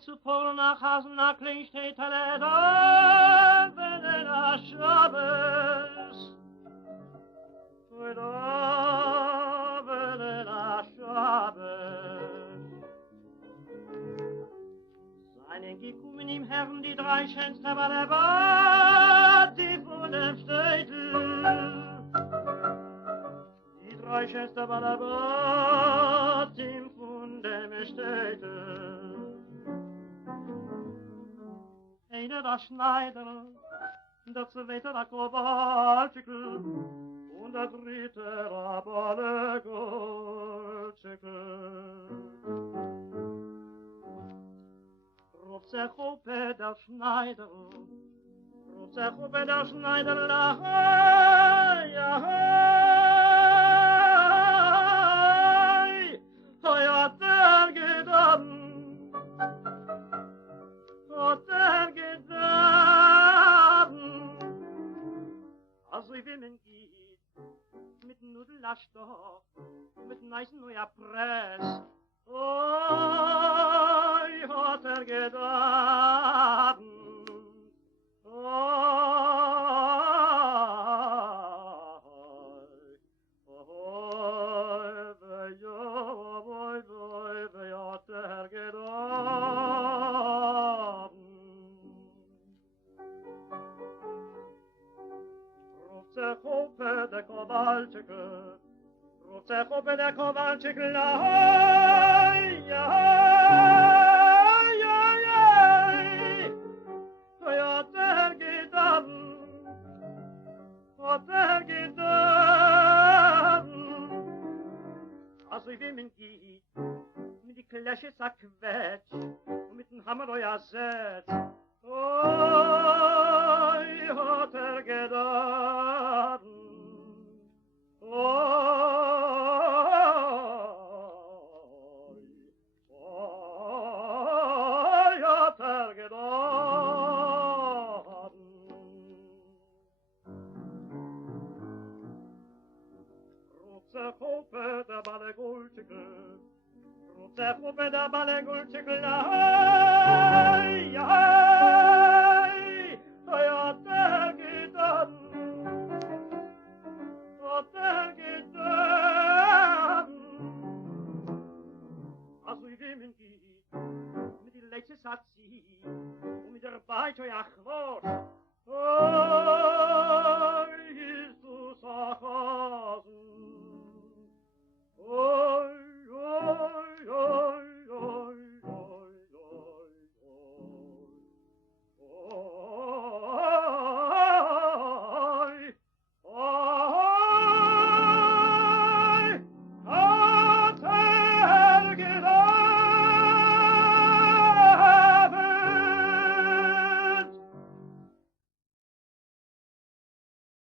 zu voll nach Hasen, nach Kling steht alle da, wenn er Schabes. Da, wenn er Schabes. Seinen gekommen im Herrn die drei Schönste, aber der war die von dem Städtel. Die drei Schönste, aber der war die von dem Städtel. Einer der Schneider, der zweite der Kowalczykel und der dritte der Ballegolczykel. Ruft sich auf der Schneider, ruft sich auf der Schneider, lahai, ahai, hoi hat gedan, hat gedan. Also wie man geht, mit Nudellastoff, mit neisen neuer Press, oi, hat gedan, Ruft der Kowalczykel, ahai, ahai, ahai, hat gedan, also wie man geht, mit die Klesche zerquetscht und mit dem Hammer ersetzt, oi, hat gedan, der Ballegolczykel, ahai, ahai, hat gedan, hat gedan. Also wie man geht, mit die letzte Satzi, und mit der Beite, ach, was,